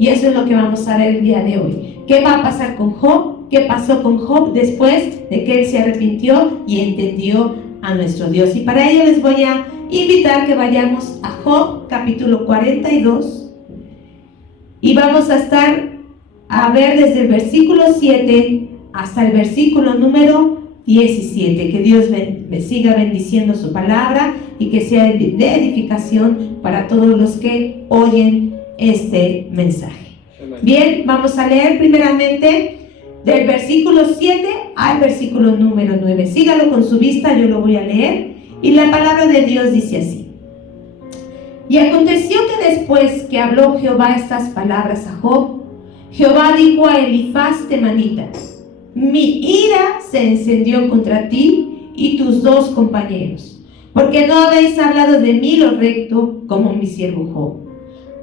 Y eso es lo que vamos a ver el día de hoy. ¿Qué va a pasar con Job? ¿Qué pasó con Job después de que él se arrepintió y entendió a nuestro Dios? Y para ello les voy a invitar que vayamos a Job capítulo 42 y vamos a estar a ver desde el versículo 7 hasta el versículo número 17. Que Dios siga bendiciendo su palabra y que sea de edificación para todos los que oyen este mensaje. Bien, vamos a leer primeramente del versículo 7 al versículo número 9. Sígalo con su vista, yo lo voy a leer. Y la palabra de Dios dice así: Y aconteció que después que habló Jehová estas palabras a Job, Jehová dijo a Elifaz temanita: Mi ira se encendió contra ti y tus dos compañeros, porque no habéis hablado de mí lo recto como mi siervo Job.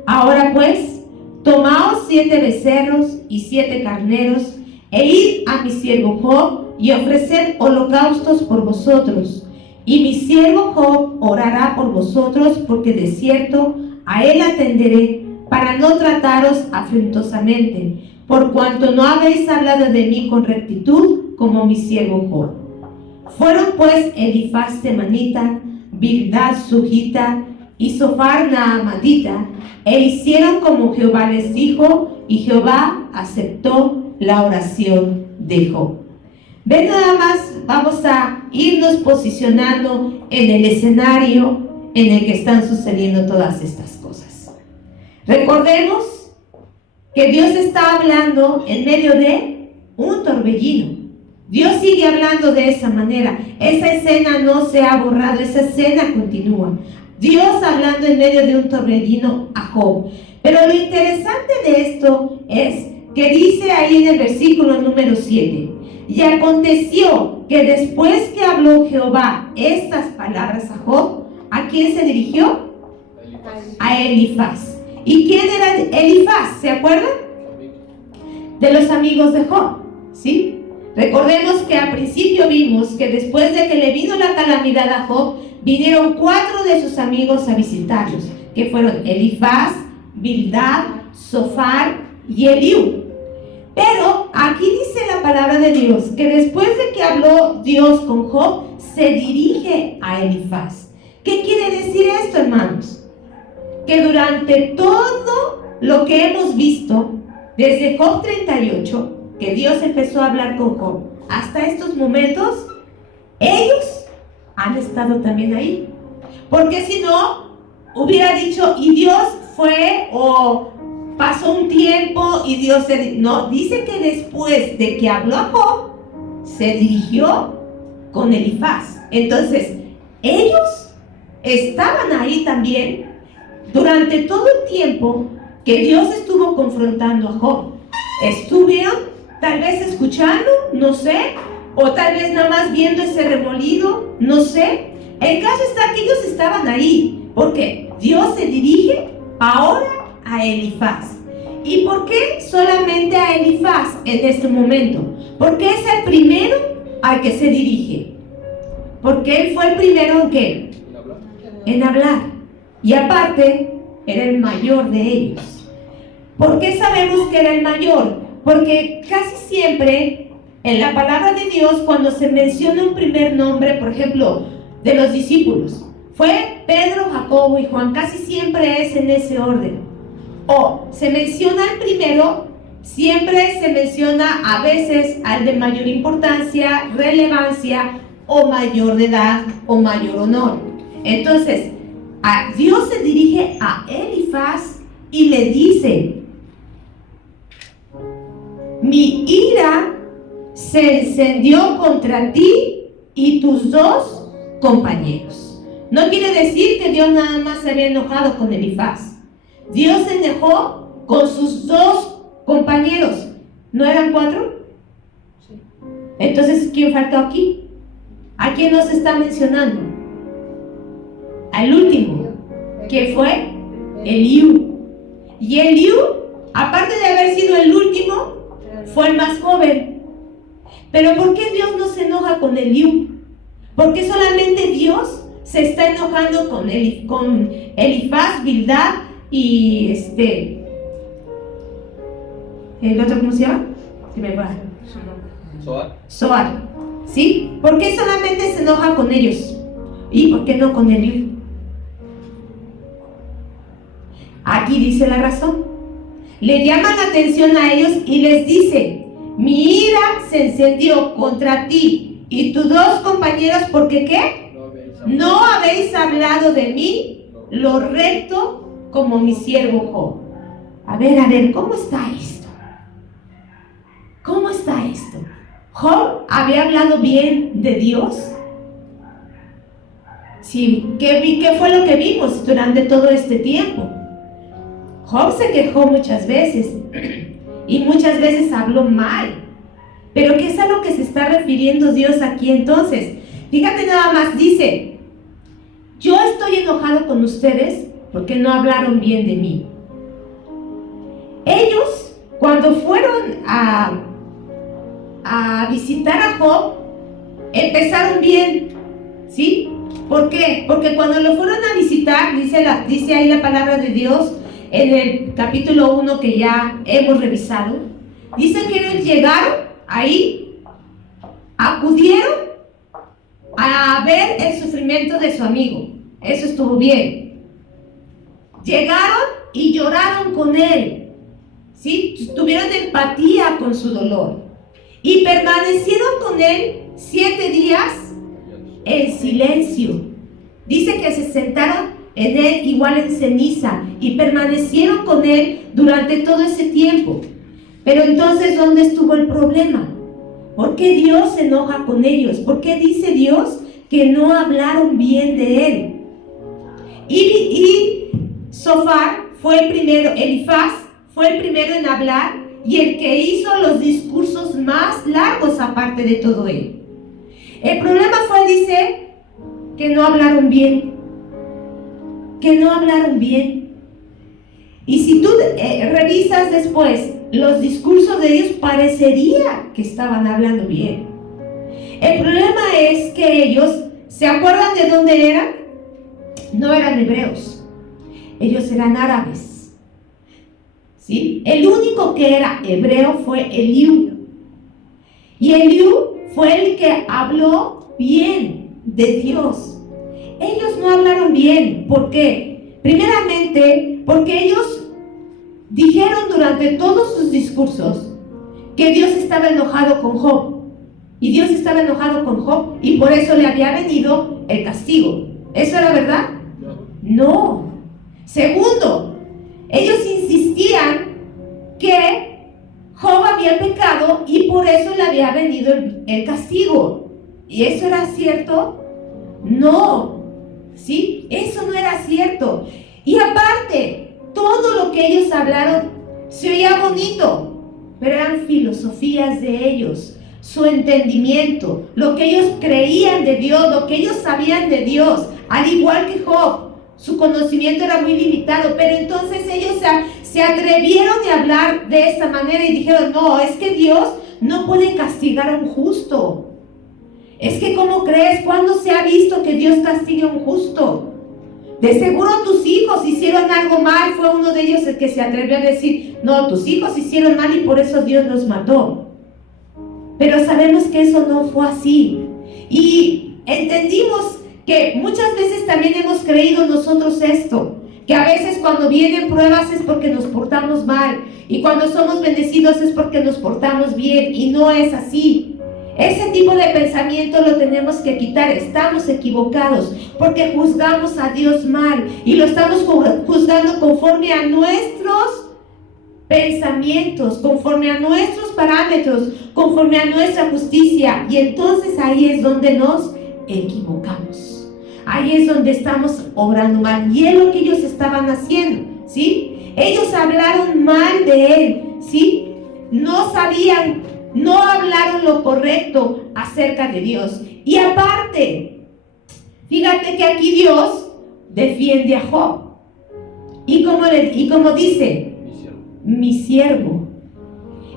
Ahora pues, tomaos 7 becerros y 7 carneros, e id a mi siervo Job, y ofreced holocaustos por vosotros. Y mi siervo Job orará por vosotros, porque de cierto a él atenderé, para no trataros afrentosamente, por cuanto no habéis hablado de mí con rectitud, como mi siervo Job. Fueron pues Elifaz temanita, Bildad sujita, y Zophar naamatita, e hicieron como Jehová les dijo, y Jehová aceptó la oración de Job. Ven, nada más vamos a irnos posicionando en el escenario en el que están sucediendo todas estas cosas. Recordemos que Dios está hablando en medio de un torbellino. Dios sigue hablando de esa manera. Esa escena no se ha borrado, esa escena continúa. Dios hablando en medio de un torbellino a Job. Pero lo interesante de esto es que dice ahí en el versículo número 7: Y aconteció que después que habló Jehová estas palabras a Job, ¿a quién se dirigió? A Elifaz. ¿Y quién era Elifaz? ¿Se acuerdan? De los amigos de Job, ¿sí? Recordemos que al principio vimos que después de que le vino la calamidad a Job, vinieron 4 de sus amigos a visitarlos, que fueron Elifaz, Bildad, Zophar y Eliú. Pero aquí dice la palabra de Dios que después de que habló Dios con Job, se dirige a Elifaz. ¿Qué quiere decir esto, hermanos? Que durante todo lo que hemos visto, desde Job 38, que Dios empezó a hablar con Job, hasta estos momentos, ellos han estado también ahí. Porque si no, hubiera dicho, y Dios fue, o pasó un tiempo y Dios no, dice que después de que habló a Job, se dirigió con Elifaz. Entonces, ellos estaban ahí también durante todo el tiempo que Dios estuvo confrontando a Job. Estuvieron tal vez escuchando, no sé, o tal vez nada más viendo ese remolido, no sé. El caso está que ellos estaban ahí, porque Dios se dirige ahora a Elifaz. ¿Y por qué solamente a Elifaz en este momento? Porque es el primero al que se dirige. Porque él fue el primero en ¿qué? En hablar. Y aparte, era el mayor de ellos. ¿Por qué sabemos que era el mayor? Porque casi siempre en la palabra de Dios, cuando se menciona un primer nombre, por ejemplo, de los discípulos, fue Pedro, Jacobo y Juan, casi siempre es en ese orden. O se menciona el primero, siempre se menciona a veces al de mayor importancia, relevancia, o mayor de edad, o mayor honor. Entonces, Dios se dirige a Elifaz y le dice: Mi ira se encendió contra ti y tus dos compañeros. No quiere decir que Dios nada más se había enojado con Elifaz. Dios se enojó con sus dos compañeros. ¿No eran 4? Sí. Entonces, ¿quién faltó aquí? ¿A quién nos está mencionando? Al último, que fue Eliú. Y Eliú, aparte de haber sido el último, fue el más joven. Pero ¿por qué Dios no se enoja con Eliú? ¿Por qué solamente Dios se está enojando con Elifaz, Bildad y ¿El otro cómo se llama? Se me va. Zoar. ¿Sí? ¿Por qué solamente se enoja con ellos? ¿Y por qué no con Eliú? Aquí dice la razón. Le llama la atención a ellos y les dice: mi ira se encendió contra ti y tus dos compañeros, porque ¿qué? No habéis hablado de mí lo recto como mi siervo Job. A ver, ¿cómo está esto? ¿Cómo está esto? ¿Job había hablado bien de Dios? Sí, ¿qué fue lo que vimos durante todo este tiempo? Job se quejó muchas veces y muchas veces habló mal. Pero ¿qué es a lo que se está refiriendo Dios aquí entonces? Fíjate nada más, dice: yo estoy enojado con ustedes porque no hablaron bien de mí. Ellos, cuando fueron a visitar a Job, empezaron bien, ¿sí? ¿Por qué? Porque cuando lo fueron a visitar, dice ahí la palabra de Dios, en el capítulo 1 que ya hemos revisado, dice que ellos llegaron ahí, acudieron a ver el sufrimiento de su amigo. Eso estuvo bien. Llegaron y lloraron con él, ¿sí? Tuvieron empatía con su dolor y permanecieron con él 7 días en silencio. Dice que se sentaron en él igual en ceniza y permanecieron con él durante todo ese tiempo. Pero entonces, ¿dónde estuvo el problema? ¿Por qué Dios se enoja con ellos? ¿Por qué dice Dios que no hablaron bien de él? Y Sofar fue el primero, Elifaz fue el primero en hablar y el que hizo los discursos más largos aparte de todo él. El problema fue, dice, que no hablaron bien. Que no hablaron bien. Y si tú revisas después los discursos de ellos, parecería que estaban hablando bien. El problema es que ellos, ¿se acuerdan de dónde eran? No eran hebreos, ellos eran árabes, ¿sí? El único que era hebreo fue Eliú. Y Eliú fue el que habló bien de Dios. Ellos no hablaron bien. ¿Por qué? Primeramente, porque ellos dijeron durante todos sus discursos que Dios estaba enojado con Job. Y Dios estaba enojado con Job y por eso le había venido el castigo. ¿Eso era verdad? No. Segundo, ellos insistían que Job había pecado y por eso le había venido el castigo. ¿Y eso era cierto? No. ¿Sí? Eso no era cierto. Y aparte, todo lo que ellos hablaron se oía bonito, pero eran filosofías de ellos, su entendimiento, lo que ellos creían de Dios, lo que ellos sabían de Dios, al igual que Job. Su conocimiento era muy limitado, pero entonces ellos se atrevieron a hablar de esta manera y dijeron: no, es que Dios no puede castigar a un justo. Es que, ¿cómo crees? ¿Cuándo se ha visto que Dios castigue a un justo? De seguro tus hijos hicieron algo mal. Fue uno de ellos el que se atrevió a decir: no, tus hijos hicieron mal y por eso Dios los mató. Pero sabemos que eso no fue así. Y entendimos que muchas veces también hemos creído nosotros esto, que a veces cuando vienen pruebas es porque nos portamos mal, y cuando somos bendecidos es porque nos portamos bien, y no es así. Ese tipo de pensamiento lo tenemos que quitar. Estamos equivocados porque juzgamos a Dios mal y lo estamos juzgando conforme a nuestros pensamientos, conforme a nuestros parámetros, conforme a nuestra justicia, y entonces ahí es donde nos equivocamos. Ahí es donde estamos obrando mal, y es lo que ellos estaban haciendo, ¿sí? Ellos hablaron mal de él, ¿sí? No sabían, no hablaron lo correcto acerca de Dios. Y aparte, fíjate que aquí Dios defiende a Job. Y como dice, mi siervo.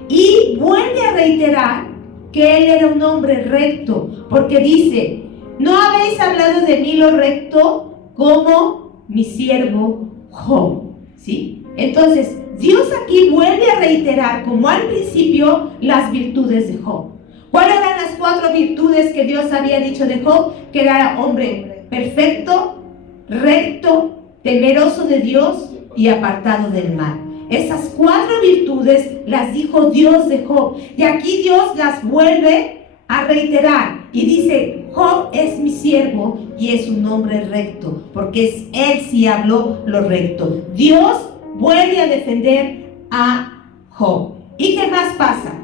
Y vuelve a reiterar que él era un hombre recto, porque dice: no habéis hablado de mí lo recto como mi siervo Job, ¿sí? Entonces, Dios aquí vuelve a reiterar, como al principio, las virtudes de Job. ¿Cuáles eran las 4 virtudes que Dios había dicho de Job? Que era hombre perfecto, recto, temeroso de Dios y apartado del mal. Esas 4 virtudes las dijo Dios de Job. Y aquí Dios las vuelve a reiterar. Y dice, Job es mi siervo y es un hombre recto. Porque él sí habló lo recto. Dios vuelve a defender a Job. ¿Y qué más pasa?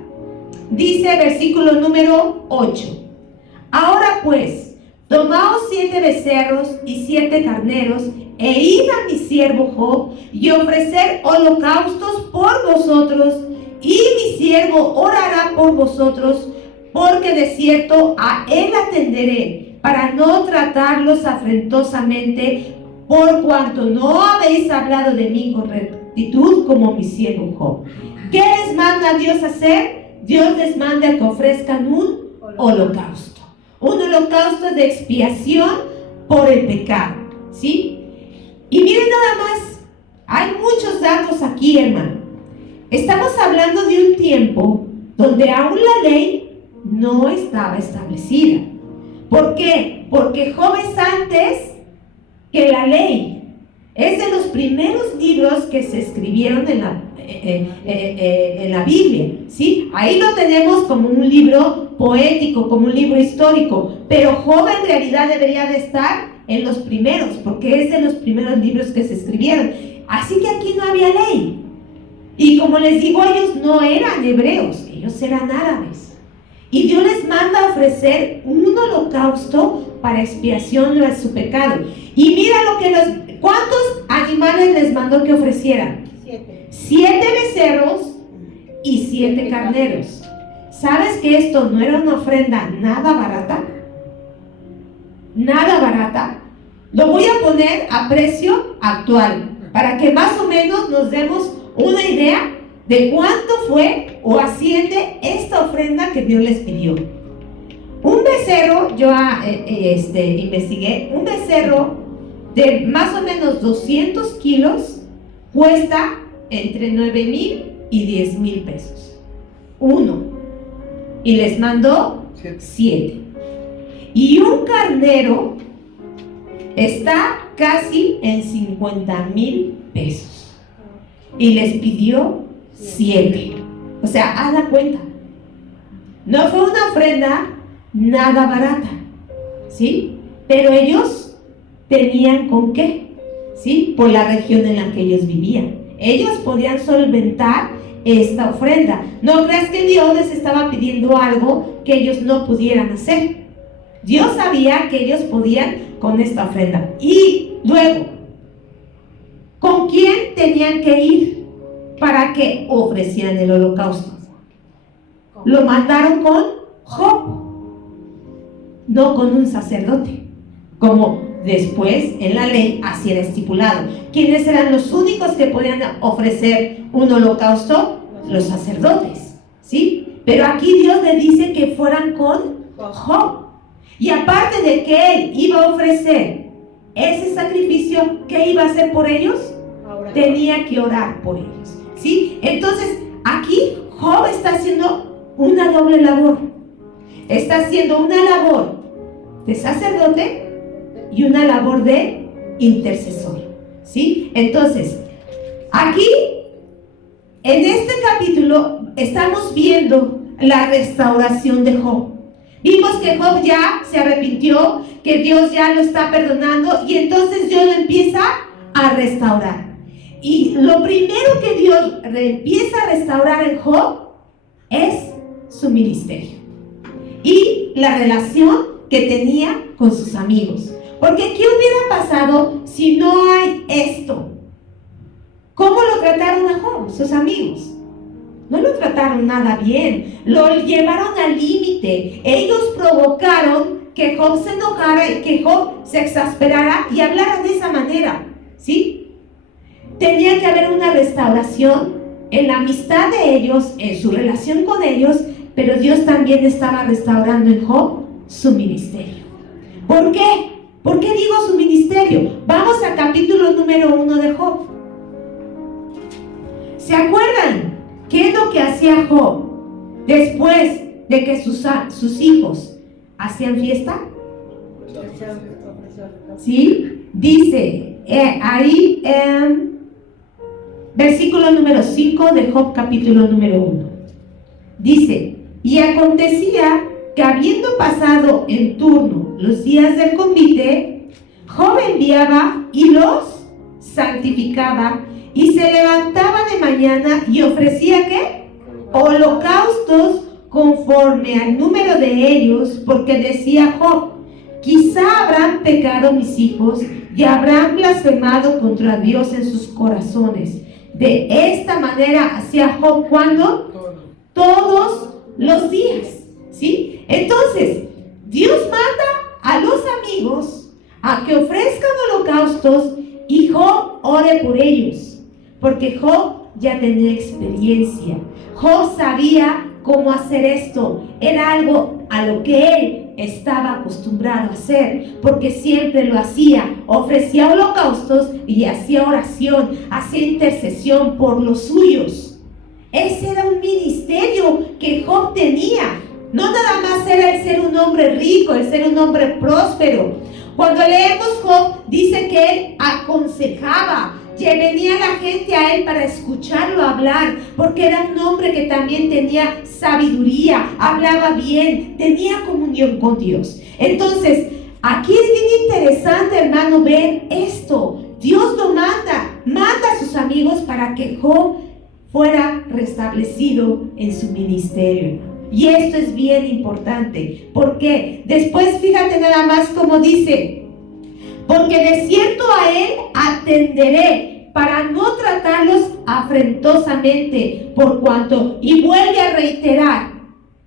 Dice versículo número 8. Ahora pues, tomaos 7 becerros y 7 carneros, e id a mi siervo Job, y ofrecer holocaustos por vosotros, y mi siervo orará por vosotros, porque de cierto a él atenderé, para no tratarlos afrentosamente, por cuanto no habéis hablado de mí con rectitud como mi siervo Job. ¿Qué les manda Dios hacer? Dios les manda que ofrezcan un holocausto. Un holocausto de expiación por el pecado, ¿sí? Y miren nada más, hay muchos datos aquí, hermano. Estamos hablando de un tiempo donde aún la ley no estaba establecida. ¿Por qué? Porque Job es antes que la ley. Es de los primeros libros que se escribieron en la Biblia, ¿sí? Ahí lo tenemos como un libro poético, como un libro histórico, pero Job en realidad debería de estar en los primeros, porque es de los primeros libros que se escribieron. Así que aquí no había ley. Y como les digo, ellos no eran hebreos, ellos eran árabes. Y Dios les manda a ofrecer un holocausto para expiación de su pecado. Y mira lo que ¿cuántos animales les mandó que ofrecieran? 7 becerros y 7 carneros. ¿Sabes que esto no era una ofrenda nada barata? Nada barata. Lo voy a poner a precio actual, para que más o menos nos demos una idea de cuánto fue o asciende esta ofrenda que Dios les pidió. Un becerro, yo investigué, un becerro de más o menos 200 kilos cuesta entre 9,000 y 10,000 pesos. Uno. Y les mandó 7. Y un carnero está casi en 50,000 pesos. Y les pidió 7. O sea, haz la cuenta. No fue una ofrenda nada barata, ¿sí? Pero ellos tenían con qué, ¿sí? Por la región en la que ellos vivían. Ellos podían solventar esta ofrenda. No creas que Dios les estaba pidiendo algo que ellos no pudieran hacer. Dios sabía que ellos podían con esta ofrenda. Y luego, ¿con quién tenían que ir para que ofrecieran el holocausto? Lo mandaron con Job, no con un sacerdote, como después en la ley así era estipulado. ¿Quiénes eran los únicos que podían ofrecer un holocausto? Los sacerdotes, ¿sí? Pero aquí Dios le dice que fueran con Job. Y aparte de que él iba a ofrecer ese sacrificio, ¿qué iba a hacer por ellos? Tenía que orar por ellos, ¿sí? Entonces aquí Job está haciendo una doble labor. Está haciendo una labor de sacerdote y una labor de intercesor, ¿sí? Entonces, aquí, en este capítulo, estamos viendo la restauración de Job. Vimos que Job ya se arrepintió, que Dios ya lo está perdonando, y entonces Dios lo empieza a restaurar. Y lo primero que Dios empieza a restaurar en Job es su ministerio y la relación que tenía con sus amigos. Porque ¿qué hubiera pasado si no hay esto? ¿Cómo lo trataron a Job, sus amigos? No lo trataron nada bien, lo llevaron al límite. Ellos provocaron que Job se enojara y que Job se exasperara y hablara de esa manera, ¿sí? Tenía que haber una restauración en la amistad de ellos, en su relación con ellos, pero Dios también estaba restaurando en Job su ministerio. ¿Por qué? ¿Por qué digo su ministerio? Vamos al capítulo número 1 de Job. ¿Se acuerdan qué es lo que hacía Job después de que sus hijos hacían fiesta? ¿Sí? Dice ahí en versículo número 5 de Job capítulo número 1. Dice: y acontecía que habiendo pasado en turno los días del convite, Job enviaba y los santificaba, y se levantaba de mañana y ofrecía ¿qué? Holocaustos conforme al número de ellos, porque decía Job: quizá habrán pecado mis hijos y habrán blasfemado contra Dios en sus corazones. De esta manera hacía Job, ¿cuándo? Todos los días, ¿sí? Entonces, Dios manda a los amigos a que ofrezcan holocaustos y Job ore por ellos, porque Job ya tenía experiencia. Job sabía cómo hacer esto. Era algo a lo que él estaba acostumbrado a hacer, porque siempre lo hacía. Ofrecía holocaustos y hacía oración, hacía intercesión por los suyos. Ese era un ministerio que Job tenía. No nada más era el ser un hombre rico, el ser un hombre próspero. Cuando leemos Job, dice que él aconsejaba. Ya venía la gente a él para escucharlo hablar, porque era un hombre que también tenía sabiduría, hablaba bien, tenía comunión con Dios. Entonces, aquí es bien interesante, hermano, ver esto. Dios lo manda a sus amigos para que Job fuera restablecido en su ministerio. Y esto es bien importante, porque después fíjate nada más como dice: porque de cierto a él atenderé para no tratarlos afrentosamente, por cuanto, y vuelve a reiterar,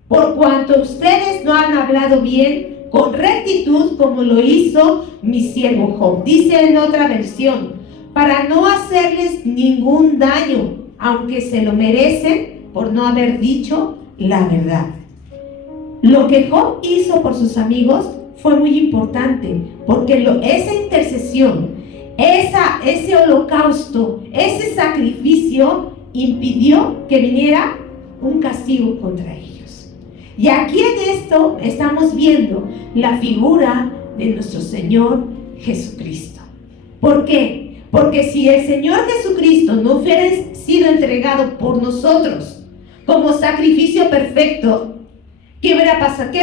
por cuanto ustedes no han hablado bien con rectitud como lo hizo mi siervo Job. Dice en otra versión: para no hacerles ningún daño, aunque se lo merecen por no haber dicho la verdad. Lo que Job hizo por sus amigos fue muy importante, porque esa intercesión, ese holocausto, ese sacrificio impidió que viniera un castigo contra ellos. Y aquí en esto estamos viendo la figura de nuestro Señor Jesucristo. ¿Por qué? Porque si el Señor Jesucristo no hubiera sido entregado por nosotros como sacrificio perfecto, ¿qué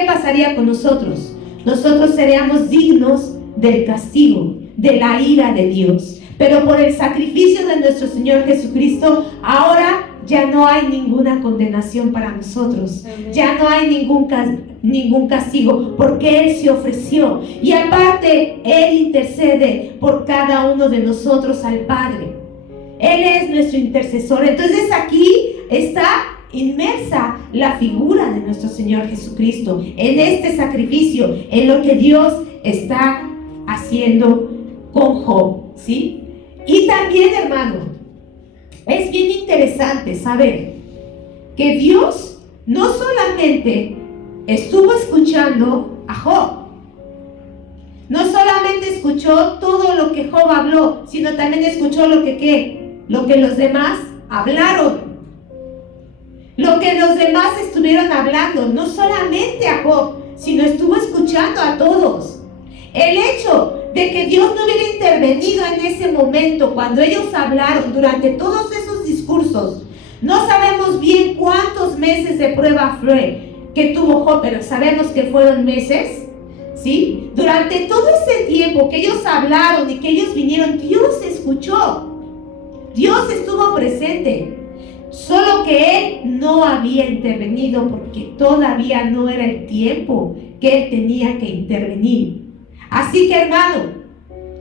pasaría con nosotros? Nosotros seríamos dignos del castigo, de la ira de Dios. Pero por el sacrificio de nuestro Señor Jesucristo, ahora ya no hay ninguna condenación para nosotros. Ya no hay ningún castigo, porque Él se ofreció. Y aparte, Él intercede por cada uno de nosotros al Padre. Él es nuestro intercesor. Entonces aquí está inmersa la figura de nuestro Señor Jesucristo en este sacrificio, en lo que Dios está haciendo con Job, ¿sí? Y también, hermano, es bien interesante saber que Dios no solamente estuvo escuchando a Job, no solamente escuchó todo lo que Job habló, sino también escuchó lo que los demás hablaron. Lo que los demás estuvieron hablando, no solamente a Job, sino estuvo escuchando a todos. El hecho de que Dios no hubiera intervenido en ese momento, cuando ellos hablaron durante todos esos discursos, no sabemos bien cuántos meses de prueba fue que tuvo Job, pero sabemos que fueron meses, ¿sí? Durante todo ese tiempo que ellos hablaron y que ellos vinieron, Dios escuchó. Dios estuvo presente. Solo que Él no había intervenido porque todavía no era el tiempo que Él tenía que intervenir. Así que, hermano,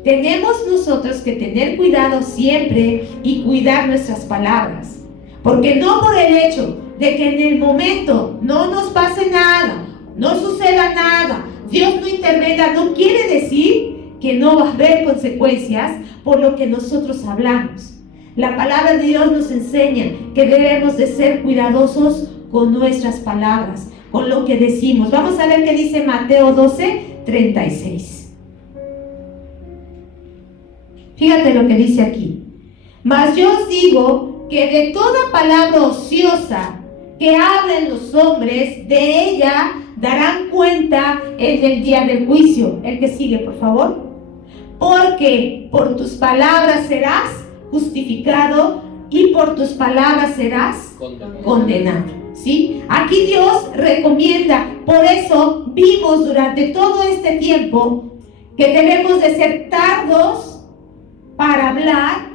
tenemos nosotros que tener cuidado siempre y cuidar nuestras palabras. Porque no por el hecho de que en el momento no nos pase nada, no suceda nada, Dios no intervenga, no quiere decir que no va a haber consecuencias por lo que nosotros hablamos. La palabra de Dios nos enseña que debemos de ser cuidadosos con nuestras palabras, con lo que decimos. Vamos a ver qué dice Mateo 12:36. Fíjate lo que dice aquí. Mas yo os digo que de toda palabra ociosa que hablen los hombres, de ella darán cuenta en el día del juicio. El que sigue, por favor. Porque por tus palabras serás justificado y por tus palabras serás condenado. ¿Sí? Aquí Dios recomienda, por eso vimos durante todo este tiempo que debemos de ser tardos para hablar,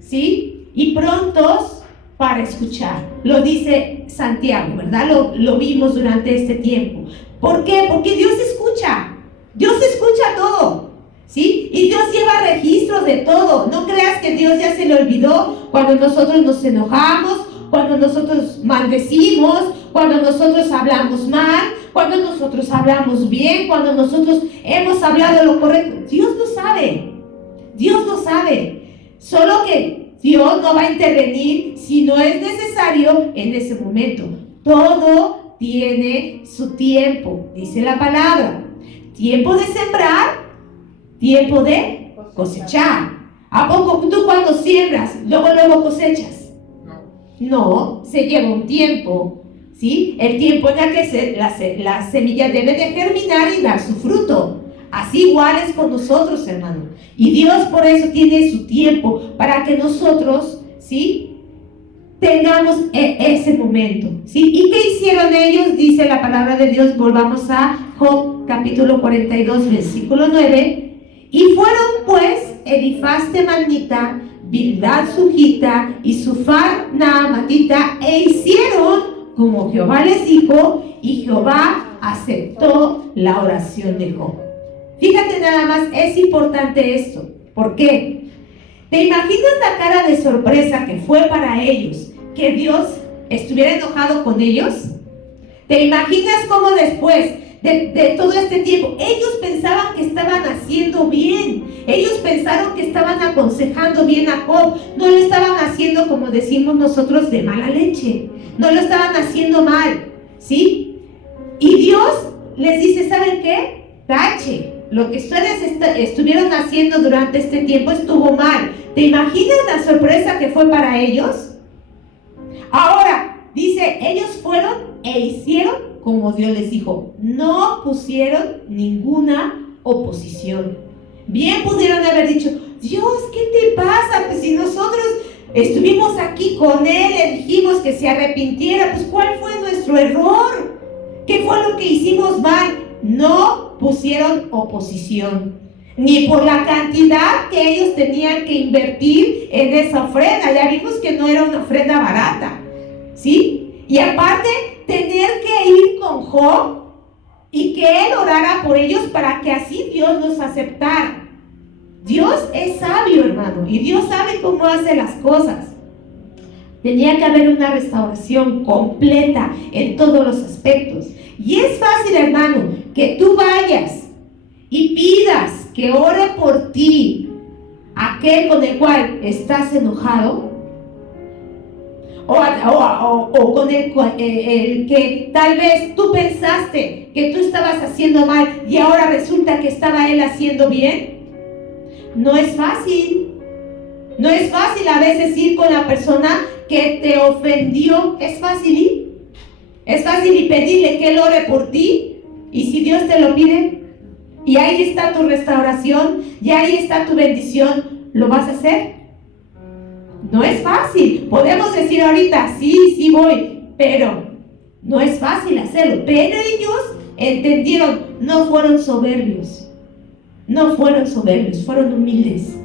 ¿sí? Y prontos para escuchar. Lo dice Santiago, ¿verdad? Lo vimos durante este tiempo. ¿Por qué? Porque Dios escucha. Dios escucha todo, ¿sí? Y Dios lleva registro de todo. No creas que Dios ya se le olvidó cuando nosotros nos enojamos, cuando nosotros maldecimos, cuando nosotros hablamos mal, cuando nosotros hablamos bien, cuando nosotros hemos hablado lo correcto. Dios lo sabe. Dios lo sabe. Solo que Dios no va a intervenir si no es necesario en ese momento. Todo tiene su tiempo, dice la palabra. Tiempo de sembrar, tiempo de cosechar. ¿A poco tú cuando siembras, luego cosechas? No, se lleva un tiempo, ¿sí? El tiempo en el que la semilla debe de germinar y dar su fruto. Así igual es con nosotros, hermano. Y Dios por eso tiene su tiempo para que nosotros, ¿sí?, tengamos ese momento, ¿sí? ¿Y qué hicieron ellos? Dice la palabra de Dios. Volvamos a Job capítulo 42, versículo 9. Y fueron pues Elifaz temanita, Bildad sujita y Sufar naamatita, e hicieron como Jehová les dijo, y Jehová aceptó la oración de Job. Fíjate nada más, es importante esto. ¿Por qué? ¿Te imaginas la cara de sorpresa que fue para ellos que Dios estuviera enojado con ellos? ¿Te imaginas cómo después de todo este tiempo ellos pensaban que estaban haciendo bien? Ellos pensaron que estaban aconsejando bien a Job. No lo estaban haciendo, como decimos nosotros, de mala leche. No lo estaban haciendo mal, ¿sí? Y Dios les dice, ¿saben qué? Tache. Lo que ustedes estuvieron haciendo durante este tiempo estuvo mal. ¿Te imaginas la sorpresa que fue para ellos? Ahora, dice, ellos fueron e hicieron como Dios les dijo. No pusieron ninguna oposición. Bien pudieron haber dicho, Dios, ¿qué te pasa? Pues si nosotros estuvimos aquí con él, le dijimos que se arrepintiera, pues ¿cuál fue nuestro error? ¿Qué fue lo que hicimos mal? No pusieron oposición, ni por la cantidad que ellos tenían que invertir en esa ofrenda. Ya vimos que no era una ofrenda barata, ¿sí? Y aparte, tener que ir con Job y que él orara por ellos para que así Dios los aceptara. Dios es sabio, hermano, y Dios sabe cómo hace las cosas. Tenía que haber una restauración completa en todos los aspectos. Y es fácil, hermano, que tú vayas y pidas que ore por ti aquel con el cual estás enojado, o con el que tal vez tú pensaste que tú estabas haciendo mal y ahora resulta que estaba él haciendo bien. No es fácil. No es fácil a veces ir con la persona que te ofendió. Es fácil ir. Es fácil y pedirle que él ore por ti. Y si Dios te lo pide, y ahí está tu restauración, y ahí está tu bendición, ¿lo vas a hacer? No es fácil. Podemos decir ahorita, sí voy, pero no es fácil hacerlo. Pero ellos entendieron, no fueron soberbios. No fueron soberbios, fueron humildes.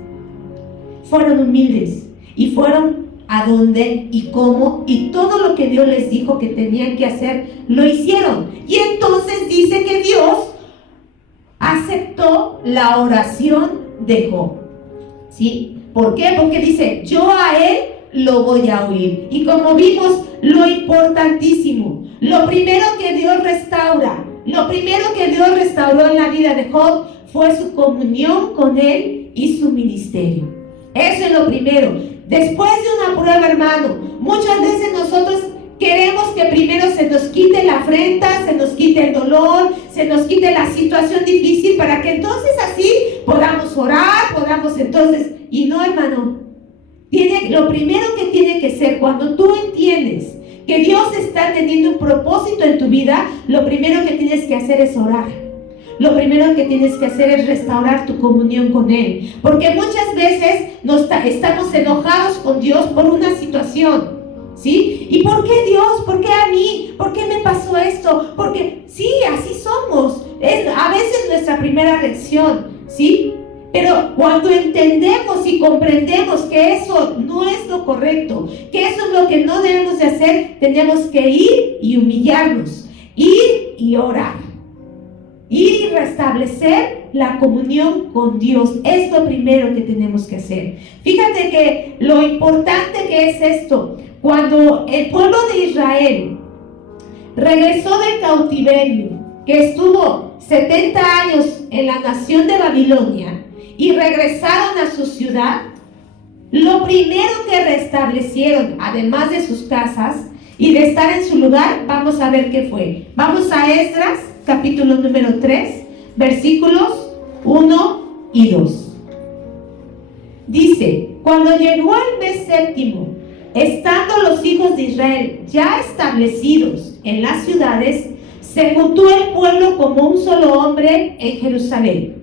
Fueron humildes y fueron a dónde y cómo, y todo lo que Dios les dijo que tenían que hacer, lo hicieron. Y entonces dice que Dios aceptó la oración de Job, ¿sí? ¿Por qué? Porque dice, yo a él lo voy a oír. Y como vimos, lo importantísimo, lo primero que Dios restaura, lo primero que Dios restauró en la vida de Job fue su comunión con él y su ministerio. Eso es lo primero. Después de una prueba, hermano, muchas veces nosotros queremos que primero se nos quite la afrenta, se nos quite el dolor, se nos quite la situación difícil para que entonces así podamos orar, podamos entonces... Y no, hermano, lo primero que tiene que restablecer, cuando tú entiendes que Dios está teniendo un propósito en tu vida, lo primero que tienes que hacer es orar. Lo primero que tienes que hacer es restaurar tu comunión con Él. Porque muchas veces estamos enojados con Dios por una situación, ¿sí? ¿Y por qué Dios? ¿Por qué a mí? ¿Por qué me pasó esto? Porque sí, así somos. Es a veces nuestra primera reacción, ¿sí? Pero cuando entendemos y comprendemos que eso no es lo correcto, que eso es lo que no debemos de hacer, tenemos que ir y humillarnos, ir y orar, ir y restablecer la comunión con Dios. Es lo primero que tenemos que hacer. Fíjate que lo importante que es esto, cuando el pueblo de Israel regresó del cautiverio, que estuvo 70 años en la nación de Babilonia, y regresaron a su ciudad, lo primero que restablecieron, además de sus casas y de estar en su lugar, vamos a ver qué fue. Vamos a Esdras, capítulo número 3, versículos 1 y 2. Dice: cuando llegó el mes séptimo, estando los hijos de Israel ya establecidos en las ciudades, se juntó el pueblo como un solo hombre en Jerusalén.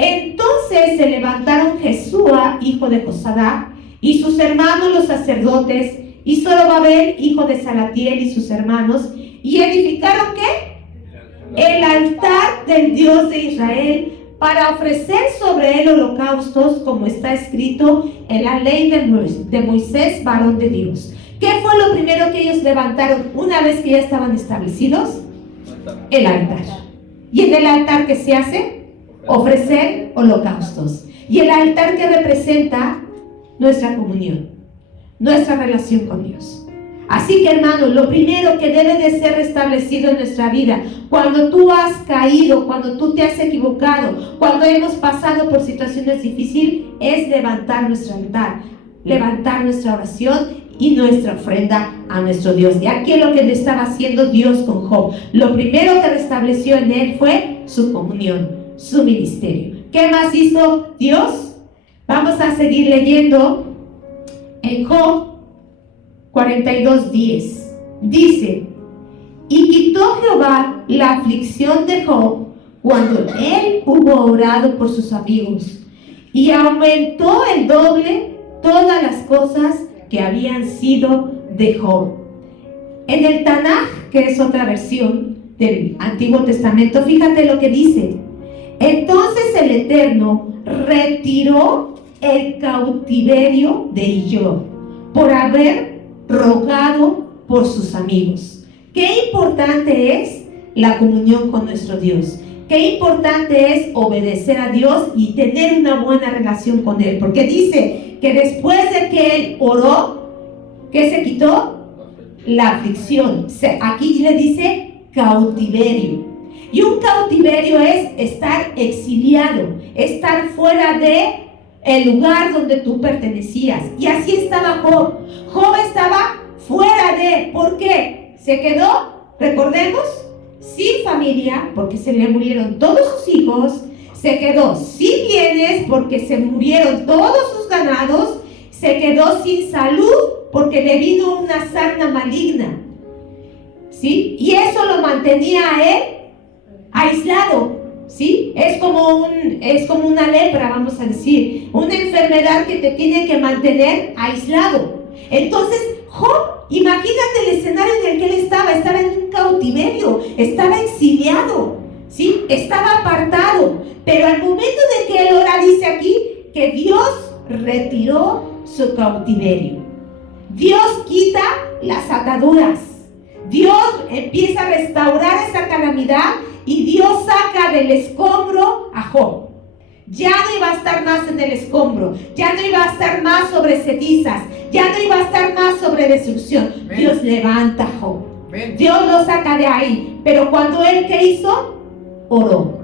Entonces se levantaron Jesúa, hijo de Josadac, y sus hermanos los sacerdotes, y Zorobabel, hijo de Salatiel, y sus hermanos, y edificaron ¿qué? El altar del Dios de Israel, para ofrecer sobre él holocaustos, como está escrito en la ley de Moisés, varón de Dios. ¿Qué fue lo primero que ellos levantaron una vez que ya estaban establecidos? El altar. ¿Y en el altar qué se hace? Ofrecer holocaustos. Y el altar que representa nuestra comunión, nuestra relación con Dios. Así que, hermanos, lo primero que debe de ser restablecido en nuestra vida, cuando tú has caído, cuando tú te has equivocado, cuando hemos pasado por situaciones difíciles, es levantar nuestro altar, levantar nuestra oración y nuestra ofrenda a nuestro Dios. Y aquí es lo que le estaba haciendo Dios con Job. Lo primero que restableció en él fue su comunión, su ministerio. ¿Qué más hizo Dios? Vamos a seguir leyendo en Job 42:10. Dice: y quitó Jehová la aflicción de Job cuando él hubo orado por sus amigos, y aumentó el doble todas las cosas que habían sido de Job. En el Tanaj, que es otra versión del Antiguo Testamento, fíjate lo que dice: entonces el Eterno retiró el cautiverio de Job por haber rogado por sus amigos. Qué importante es la comunión con nuestro Dios. Qué importante es obedecer a Dios y tener una buena relación con Él. Porque dice que después de que Él oró, ¿qué se quitó? La aflicción. Aquí le dice cautiverio. Y un cautiverio es estar exiliado, estar fuera de el lugar donde tú pertenecías. Y así estaba Job. Job estaba fuera de, ¿por qué? Se quedó, recordemos, sin familia, porque se le murieron todos sus hijos. Se quedó sin bienes, porque se murieron todos sus ganados. Se quedó sin salud, porque le vino una sarna maligna, ¿sí? Y eso lo mantenía a él aislado, ¿sí? Es como una lepra, vamos a decir, una enfermedad que te tiene que mantener aislado. Entonces, Job, imagínate el escenario en el que él estaba en un cautiverio, estaba exiliado, ¿sí? Estaba apartado, pero al momento de que él ora, dice aquí que Dios retiró su cautiverio. Dios quita las ataduras, Dios empieza a restaurar esa calamidad y Dios saca del escombro a Job. Ya no iba a estar más en el escombro, ya no iba a estar más sobre cenizas, ya no iba a estar más sobre destrucción. Amén. Dios levanta a Job. Amén. Dios lo saca de ahí. Pero cuando él, ¿qué hizo? Oró.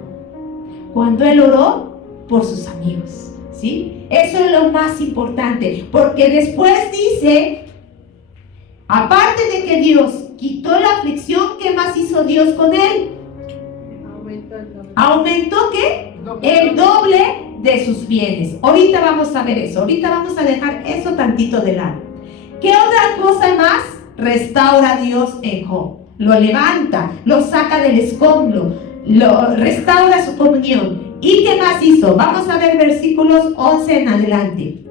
Cuando él oró por sus amigos, ¿sí? Eso es lo más importante, porque después dice, aparte de que Dios quitó la aflicción, ¿qué más hizo Dios con él? ¿Aumentó qué? El doble de sus bienes. Ahorita vamos a ver eso. Ahorita vamos a dejar eso tantito de lado. ¿Qué otra cosa más restaura Dios en Job? Lo levanta, lo saca del escombro, lo restaura su comunión. ¿Y qué más hizo? Vamos a ver versículos 11 en adelante.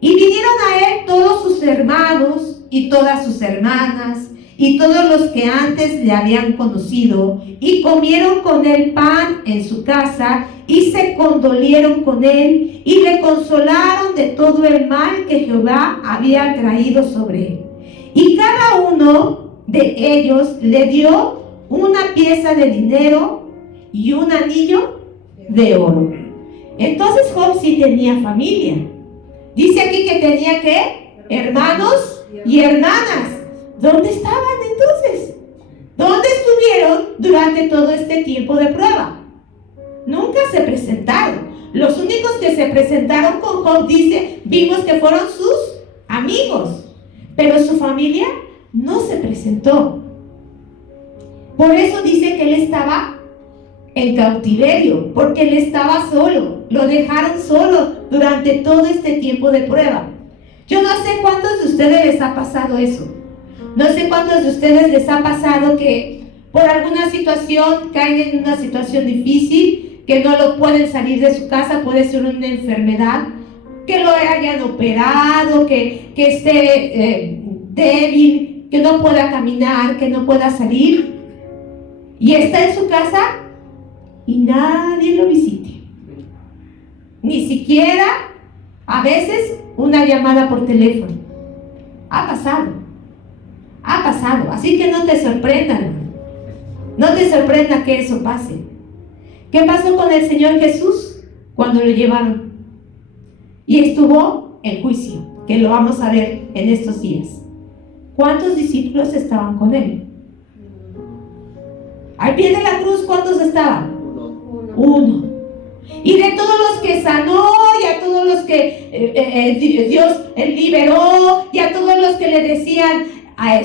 Y vinieron a él todos sus hermanos y todas sus hermanas y todos los que antes le habían conocido, y comieron con él pan en su casa, y se condolieron con él, y le consolaron de todo el mal que Jehová había traído sobre él. Y cada uno de ellos le dio una pieza de dinero y un anillo de oro. Entonces Job sí tenía familia. Dice aquí que tenía, ¿qué? Hermanos y hermanas. ¿Dónde estaban entonces? ¿Dónde estuvieron durante todo este tiempo de prueba? Nunca se presentaron. Los únicos que se presentaron con Job, dice, vimos que fueron sus amigos, pero su familia no se presentó. Por eso dice que él estaba en cautiverio, porque él estaba solo. Lo dejaron solo durante todo este tiempo de prueba. Yo no sé cuántos de ustedes les ha pasado eso. No sé cuántos de ustedes les ha pasado que por alguna situación caen en una situación difícil, que no lo pueden salir de su casa, puede ser una enfermedad, que lo hayan operado, que esté débil, que no pueda caminar, que no pueda salir, y está en su casa y nadie lo visite. Ni siquiera a veces una llamada por teléfono. Ha pasado. Así que no te sorprendan. No te sorprenda que eso pase. ¿Qué pasó con el Señor Jesús cuando lo llevaron? Y estuvo en juicio, que lo vamos a ver en estos días. ¿Cuántos discípulos estaban con él? Al pie de la cruz, ¿cuántos estaban? Uno. Y de todos los que sanó, y a todos los que Dios liberó, y a todos los que le decían a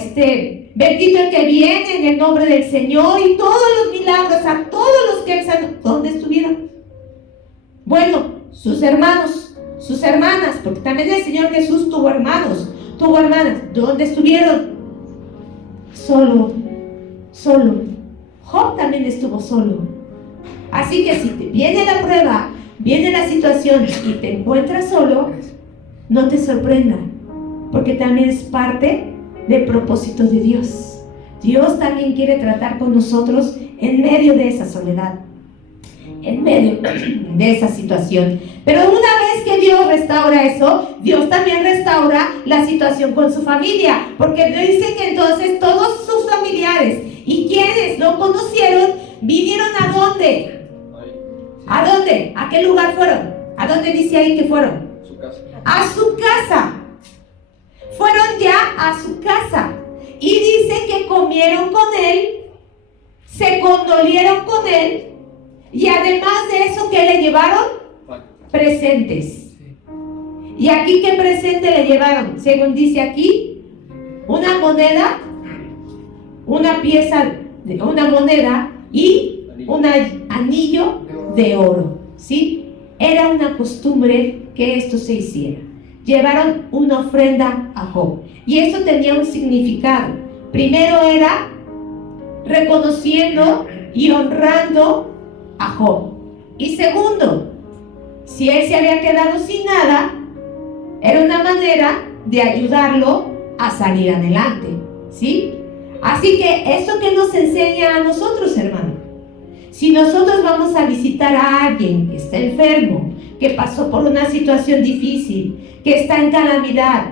bendito el que viene en el nombre del Señor, y todos los milagros, a todos los que él sanó, ¿dónde estuvieron? Bueno, sus hermanos, sus hermanas, porque también el Señor Jesús tuvo hermanos, tuvo hermanas, ¿dónde estuvieron? Solo. Job también estuvo solo. Así que si te viene la prueba, viene la situación y te encuentras solo, no te sorprenda, porque también es parte del propósito de Dios. Dios también quiere tratar con nosotros en medio de esa soledad, en medio de esa situación. Pero una vez que Dios restaura eso, Dios también restaura la situación con su familia, porque dice que entonces todos sus familiares y quienes no conocieron vinieron ¿a dónde? ¿A dónde? ¿A qué lugar fueron? ¿A dónde dice ahí que fueron? Su casa. A su casa. Fueron ya a su casa. Y dice que comieron con él, se condolieron con él, y además de eso, ¿qué le llevaron? Presentes. ¿Y aquí qué presente le llevaron? Según dice aquí, una moneda, una pieza, una moneda y un anillo de oro, ¿sí? Era una costumbre que esto se hiciera. Llevaron una ofrenda a Job, y esto tenía un significado. Primero era reconociendo y honrando a Job, y segundo, si él se había quedado sin nada, era una manera de ayudarlo a salir adelante, ¿sí? Así que esto que nos enseña a nosotros, hermano, si nosotros vamos a visitar a alguien que está enfermo, que pasó por una situación difícil, que está en calamidad,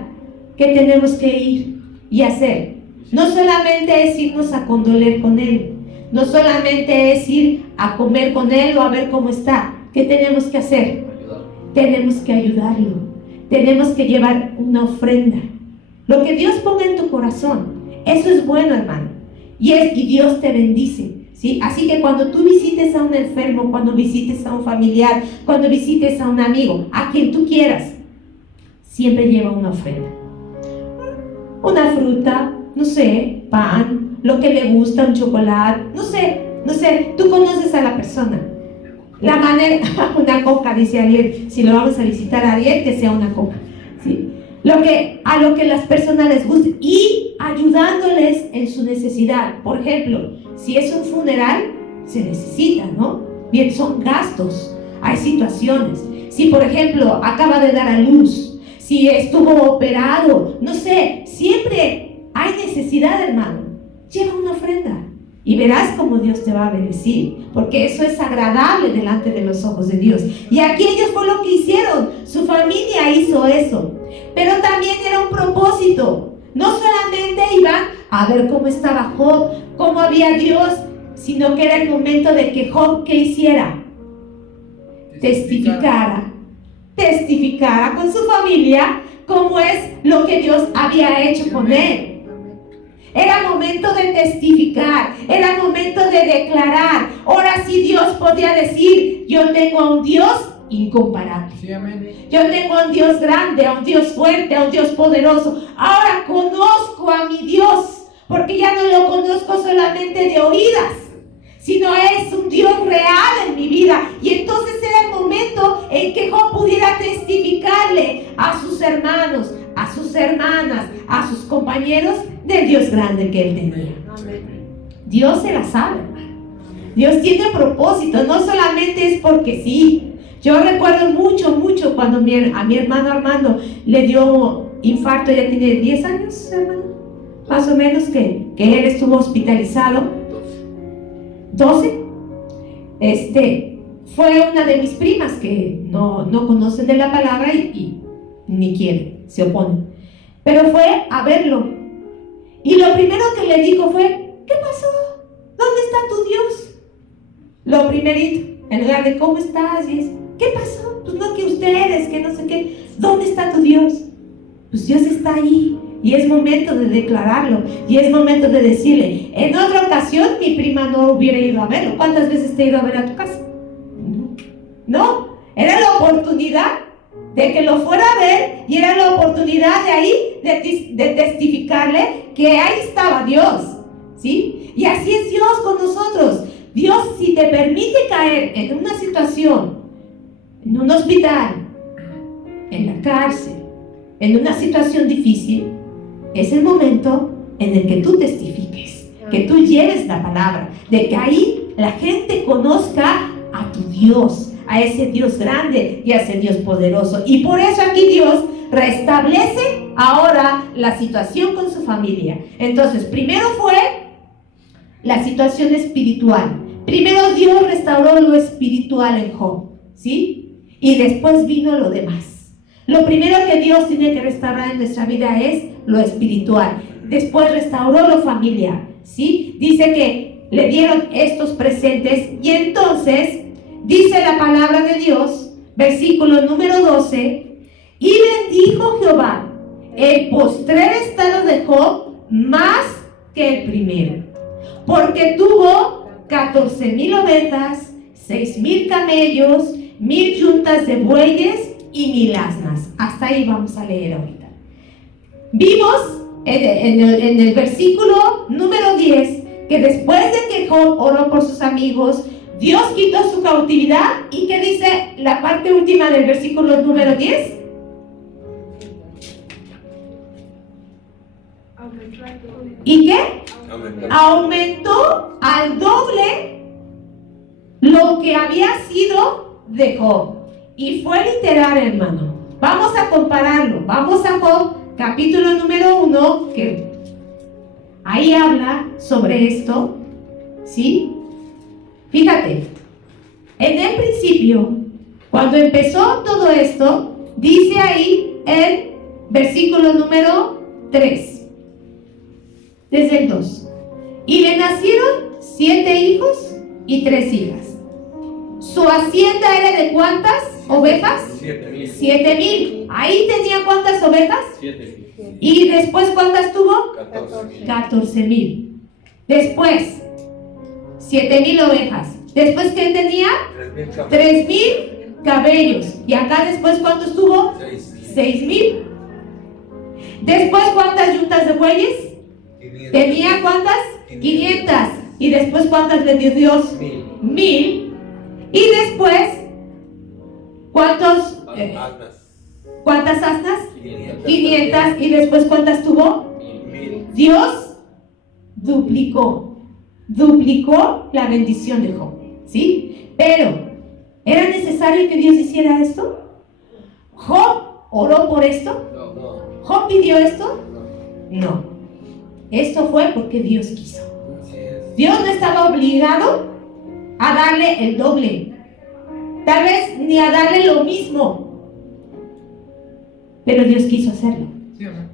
¿qué tenemos que ir y hacer? No solamente es irnos a condoler con él, no solamente es ir a comer con él o a ver cómo está. ¿Qué tenemos que hacer? Tenemos que ayudarlo, tenemos que llevar una ofrenda. Lo que Dios ponga en tu corazón, eso es bueno, hermano, y Dios te bendice, ¿sí? Así que cuando tú visites a un enfermo, cuando visites a un familiar, cuando visites a un amigo, a quien tú quieras, siempre lleva una ofrenda. Una fruta, no sé, pan, lo que le gusta, un chocolate, no sé, tú conoces a la persona. La manera, una coca, dice Ariel, si lo vamos a visitar a Ariel, que sea una coca, ¿sí? a lo que las personas les guste y ayudándoles en su necesidad. Por ejemplo, si es un funeral, se necesita, ¿no? Bien, son gastos, hay situaciones. Si, por ejemplo, acaba de dar a luz, si estuvo operado, no sé, siempre hay necesidad, hermano. Lleva una ofrenda y verás cómo Dios te va a bendecir, porque eso es agradable delante de los ojos de Dios. Y aquí ellos fue lo que hicieron, su familia hizo eso, pero también era un propósito. No solamente iban a ver cómo estaba Job, cómo había Dios, sino que era el momento de que Job, ¿qué hiciera? Testificara con su familia cómo es lo que Dios había hecho con él. Era momento de testificar, era momento de declarar. Ahora sí Dios podía decir: yo tengo a un Dios incomparable. Sí, amén. Yo tengo a un Dios grande, a un Dios fuerte, a un Dios poderoso. Ahora conozco a mi Dios, porque ya no lo conozco solamente de oídas, sino es un Dios real en mi vida. Y entonces era el momento en que Job pudiera testificarle a sus hermanos, a sus hermanas, a sus compañeros del Dios grande que él tenía. Dios se la sabe, hermano. Dios tiene propósito, no solamente es porque sí. Yo recuerdo mucho cuando a mi hermano Armando le dio infarto. Ya tiene 10 años, hermano, más o menos, que él estuvo hospitalizado. 12. Fue una de mis primas que no conocen de la palabra y ni quieren, se oponen. Pero fue a verlo. Y lo primero que le dijo fue: ¿qué pasó? ¿Dónde está tu Dios? Lo primerito, en lugar de ¿cómo estás? Y es: ¿qué pasó? Pues no, que ustedes, que no sé qué. ¿Dónde está tu Dios? Pues Dios está ahí. Y es momento de declararlo. Y es momento de decirle. En otra ocasión mi prima no hubiera ido a verlo. ¿Cuántas veces te he ido a ver a tu casa? No. Era la oportunidad de que lo fuera a ver. Y era la oportunidad de ahí de testificarle que ahí estaba Dios. ¿Sí? Y así es Dios con nosotros. Dios, si te permite caer en una situación, en un hospital, en la cárcel, en una situación difícil, es el momento en el que tú testifiques, que tú lleves la palabra, de que ahí la gente conozca a tu Dios, a ese Dios grande y a ese Dios poderoso. Y por eso aquí Dios restablece ahora la situación con su familia. Entonces, primero fue la situación espiritual. Primero Dios restauró lo espiritual en Job, ¿sí? Y después vino lo demás. Lo primero que Dios tiene que restaurar en nuestra vida es lo espiritual. Después restauró lo familiar, ¿sí? Dice que le dieron estos presentes y entonces dice la palabra de Dios, versículo número 12: y bendijo Jehová el postrer estado de Job más que el primero, porque tuvo 14,000 ovejas, 6,000 camellos, 1,000 yuntas de bueyes y 1,000 asnas. Hasta ahí vamos a leer ahorita. Vimos en el versículo número 10 que después de que Job oró por sus amigos, Dios quitó su cautividad. ¿Y qué dice la parte última del versículo número 10? ¿Y qué? Aumentó al doble lo que había sido de Job. Y fue literal, hermano. Vamos a compararlo. Vamos a Job, capítulo número 1, que ahí habla sobre esto, ¿sí? Fíjate, en el principio, cuando empezó todo esto, dice ahí en versículo número 3. Desde el 2. Y le nacieron 7 hijos y 3 hijas. Su hacienda era de ¿cuántas ovejas? 7,000. 7,000. Ahí tenía ¿cuántas ovejas? 7. Y después ¿cuántas tuvo? 14. 14,000. Después 7,000 ovejas. Después ¿qué tenía? 3,000 cabellos. Y acá después ¿cuántos tuvo? 6,000. Después ¿cuántas yuntas de bueyes? Tenía ¿cuántas? 500. Y después ¿cuántas le dio Dios? 1,000. Y después ¿cuántos ¿Cuántas asnas? 500. ¿Y después cuántas tuvo? 1000. Dios duplicó la bendición de Job, ¿sí? Pero, ¿era necesario que Dios hiciera esto? ¿Job oró por esto? No. ¿Job pidió esto? No. No. Esto fue porque Dios quiso. Así es. Dios no estaba obligado a darle el doble, tal vez ni a darle lo mismo, pero Dios quiso hacerlo. ¿Sí o no?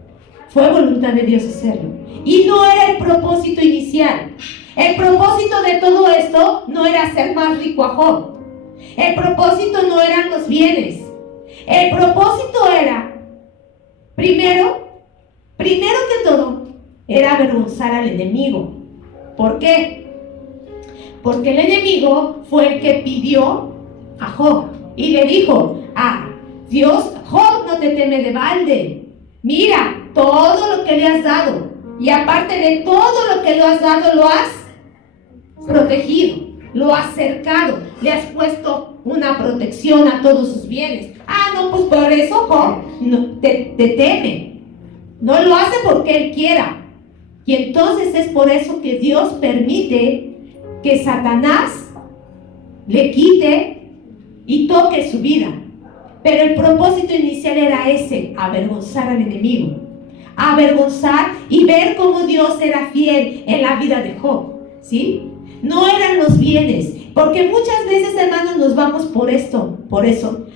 Fue voluntad de Dios hacerlo. Y no era el propósito inicial. El propósito de todo esto no era hacer más rico a Job. El propósito no eran los bienes. El propósito era, primero que todo, era avergonzar al enemigo. ¿Por qué? Porque el enemigo fue el que pidió a Job y le dijo: Dios, Job no te teme de balde. Mira todo lo que le has dado, y aparte de todo lo que le has dado, lo has protegido, lo has cercado, le has puesto una protección a todos sus bienes. No, pues por eso Job no, te teme. No lo hace porque él quiera. Y entonces es por eso que Dios permite que Satanás le quite y toque su vida. Pero el propósito inicial era ese: avergonzar al enemigo, avergonzar y ver cómo Dios era fiel en la vida de Job, ¿sí? No eran los bienes, porque muchas veces, hermanos, nos vamos por esto, por eso.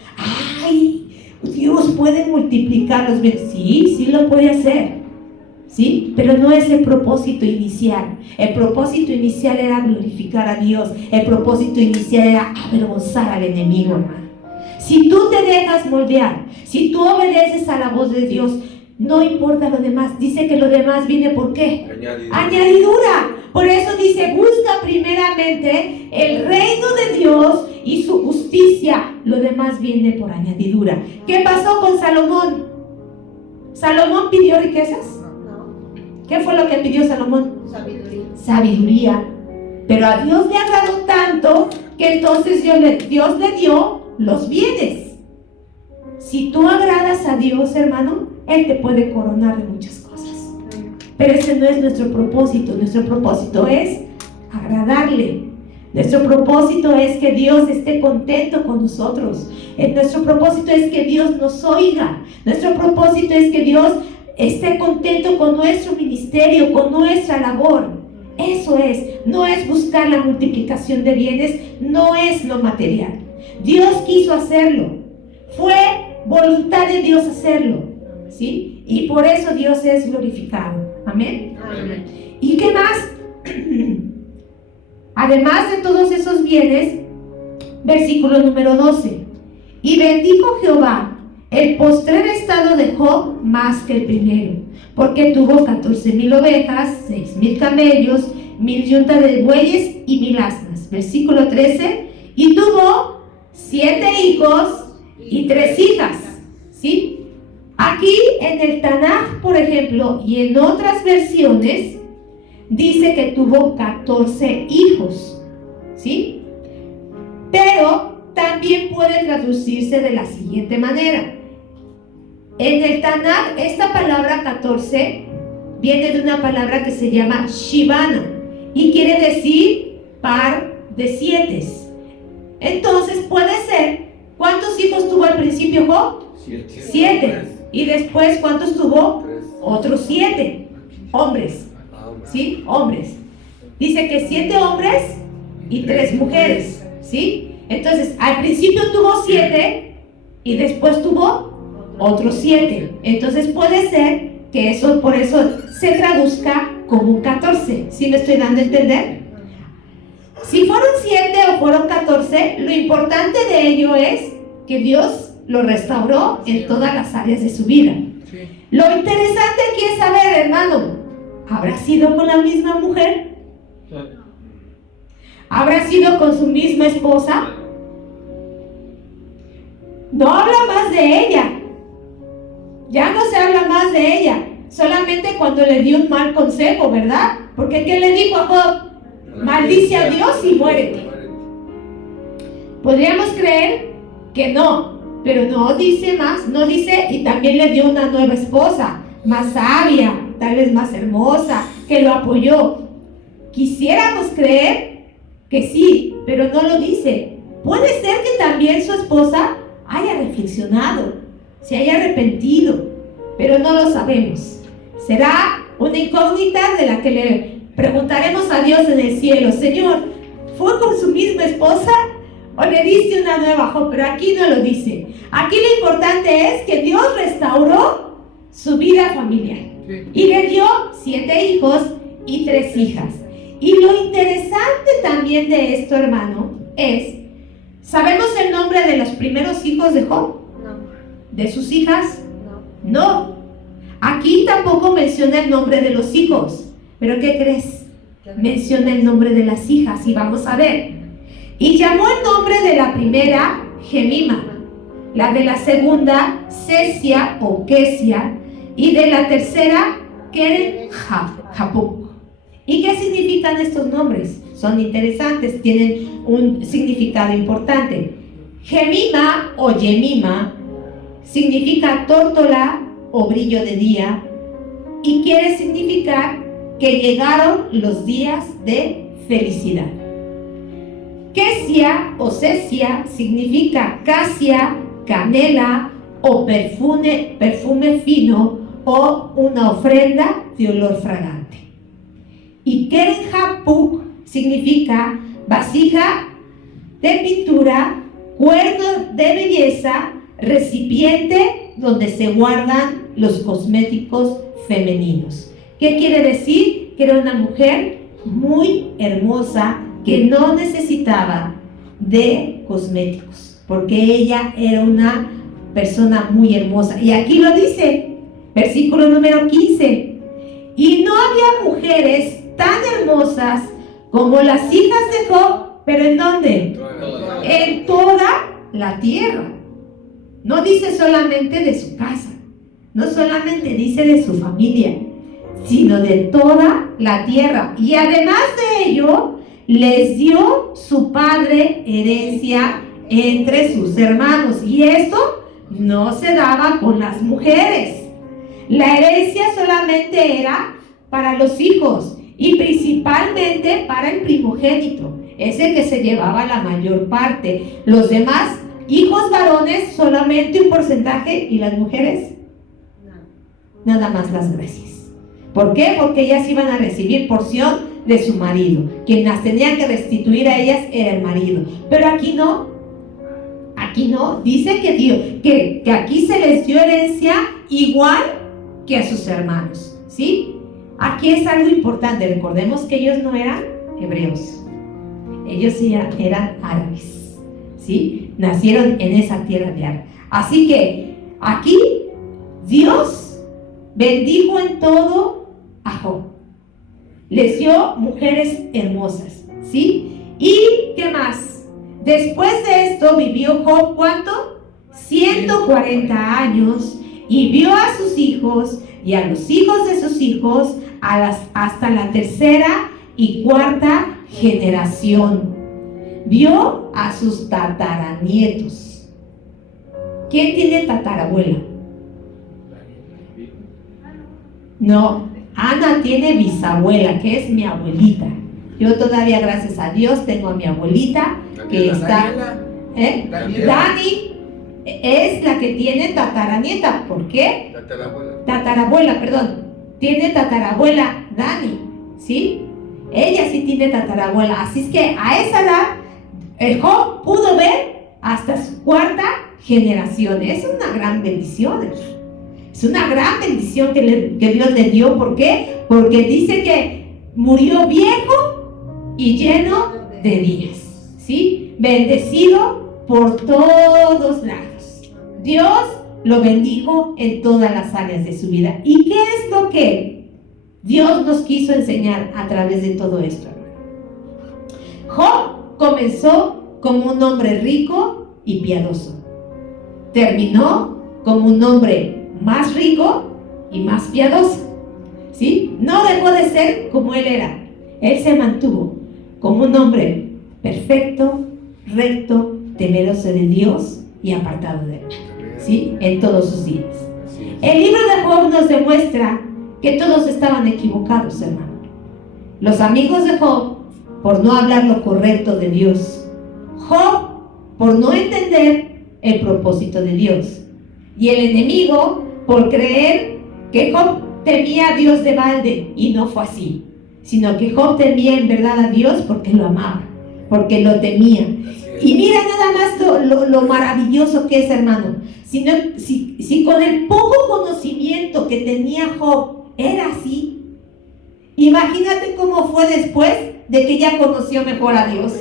Dios puede multiplicar los bienes. Sí lo puede hacer, ¿sí? Pero no es el propósito inicial. El propósito inicial era glorificar a Dios. El propósito inicial era avergonzar al enemigo, hermano. Si tú te dejas moldear, si tú obedeces a la voz de Dios, no importa lo demás. Dice que lo demás viene ¿por qué? Añadidura. Por eso dice: busca primeramente el reino de Dios y su justicia. Lo demás viene por añadidura. ¿Qué pasó con Salomón? ¿Salomón pidió riquezas? No. ¿Qué fue lo que pidió Salomón? Sabiduría. Pero a Dios le agradó tanto que entonces Dios le dio los bienes. Si tú agradas a Dios, hermano, Él te puede coronar de muchas cosas. Pero ese no es nuestro propósito. Nuestro propósito es agradarle. Nuestro propósito es que Dios esté contento con nosotros. Nuestro propósito es que Dios nos oiga. Nuestro propósito es que Dios esté contento con nuestro ministerio, con nuestra labor. Eso es. No es buscar la multiplicación de bienes, no es lo material. Dios quiso hacerlo. Fue voluntad de Dios hacerlo, ¿sí? Y por eso Dios es glorificado. Amén. Amén. ¿Y qué más? Además de todos esos bienes, versículo número 12: y bendijo Jehová el postrer estado de Job más que el primero, porque tuvo 14,000 ovejas, 6,000 camellos, 1,000 yuntas de bueyes y 1,000 asnas. Versículo 13: y tuvo 7 hijos y 3 hijas, ¿sí? Aquí en el Tanaj, por ejemplo, y en otras versiones, dice que tuvo 14 hijos, ¿sí? Pero también puede traducirse de la siguiente manera. En el Tanaj, esta palabra 14 viene de una palabra que se llama Shivana y quiere decir par de 7. Entonces puede ser, ¿cuántos hijos tuvo al principio Job? 7. Y después, ¿cuántos tuvo? 3. Otros 7 hombres, ¿sí? Hombres. Dice que 7 hombres y 3 mujeres, ¿sí? Entonces, al principio tuvo 7 y después tuvo otros 7. Entonces puede ser que eso, por eso se traduzca como un 14. ¿Sí me estoy dando a entender? Si fueron 7 o fueron 14, lo importante de ello es que Dios lo restauró en todas las áreas de su vida. Sí. Lo interesante aquí es saber, hermano, ¿habrá sido con la misma mujer? ¿Habrá sido con su misma esposa? No habla más de ella. Ya no se habla más de ella. Solamente cuando le dio un mal consejo, ¿verdad? Porque ¿qué le dijo a Job? Maldice a Dios y muérete. Podríamos creer que no, Pero no dice más, no dice, y también le dio una nueva esposa, más sabia, tal vez más hermosa, que lo apoyó. Quisiéramos creer que sí, pero no lo dice. Puede ser que también su esposa haya reflexionado, se haya arrepentido, pero no lo sabemos. Será una incógnita de la que le preguntaremos a Dios en el cielo. Señor, ¿fue con su misma esposa o le diste una nueva? Pero aquí no lo dice. Aquí lo importante es que Dios restauró su vida familiar y le dio 7 hijos y 3 hijas. Y lo interesante también de esto, hermano, es, ¿sabemos el nombre de los primeros hijos de Job? No. ¿De sus hijas? No. Aquí tampoco menciona el nombre de los hijos. ¿Pero qué crees? Menciona el nombre de las hijas y vamos a ver. Y llamó el nombre de la primera Jemima, la de la segunda Cesia o Quesia, y de la tercera Keren-Hapuk. ¿Y qué significan estos nombres? Son interesantes, tienen un significado importante. Jemima o Yemima significa tórtola o brillo de día y quiere significar que llegaron los días de felicidad. Quesia o Cesia significa casia, canela o perfume fino o una ofrenda de olor fragante. Y Keren-Hapuk significa vasija de pintura, cuerno de belleza, recipiente donde se guardan los cosméticos femeninos. ¿Qué quiere decir? Que era una mujer muy hermosa que no necesitaba de cosméticos, porque ella era una persona muy hermosa. Y aquí lo dice, versículo número 15. Y no había mujeres tan hermosas como las hijas de Job, pero ¿en dónde? En toda la tierra. No dice solamente de su casa, no solamente dice de su familia, sino de toda la tierra. Y además de ello, les dio su padre herencia entre sus hermanos. Y esto no se daba con las mujeres. La herencia solamente era para los hijos y principalmente para el primogénito, ese que se llevaba la mayor parte. Los demás hijos varones solamente un porcentaje y las mujeres nada más las gracias. ¿Por qué? Porque ellas iban a recibir porción de su marido. Quien las tenía que restituir a ellas era el marido. Pero aquí no. Aquí no. Dice que aquí se les dio herencia igual que a sus hermanos. ¿Sí? Aquí es algo importante. Recordemos que ellos no eran hebreos. Ellos eran árabes. ¿Sí? Nacieron en esa tierra de Árabe. Así que aquí Dios bendijo en todo a Job. Les dio mujeres hermosas, ¿sí? ¿Y qué más? Después de esto vivió Job, ¿cuánto? 140 años, y vio a sus hijos y a los hijos de sus hijos hasta la tercera y cuarta generación. Vio a sus tataranietos. ¿Quién tiene tatarabuela? No, Ana tiene bisabuela, que es mi abuelita. Yo todavía, gracias a Dios, tengo a mi abuelita que está... Dani es la que tiene tataranieta. ¿Por qué? Tatarabuela, perdón. Tiene tatarabuela Dani, ¿sí? Ella sí tiene tatarabuela. Así es que a esa edad, Job pudo ver hasta su cuarta generación. Es una gran bendición. Es una gran bendición que Dios le dio. ¿Por qué? Porque dice que murió viejo y lleno de días, ¿sí? Bendecido por todos lados. Dios lo bendijo en todas las áreas de su vida. ¿Y qué es lo que Dios nos quiso enseñar a través de todo esto? Job comenzó como un hombre rico y piadoso. Terminó como un hombre más rico y más piadoso, ¿sí? No dejó de ser como él era. Él se mantuvo como un hombre perfecto, recto, temeroso de Dios y apartado de él, ¿sí? En todos sus días. El libro de Job nos demuestra que todos estaban equivocados, hermano. Los amigos de Job, por no hablar lo correcto de Dios. Job, por no entender el propósito de Dios. Y el enemigo, por creer que Job temía a Dios de balde, y no fue así, sino que Job temía en verdad a Dios porque lo amaba, porque lo temía. Y mira nada más lo maravilloso que es, hermano. Si con el poco conocimiento que tenía Job era así, imagínate cómo fue después de que ya conoció mejor a Dios.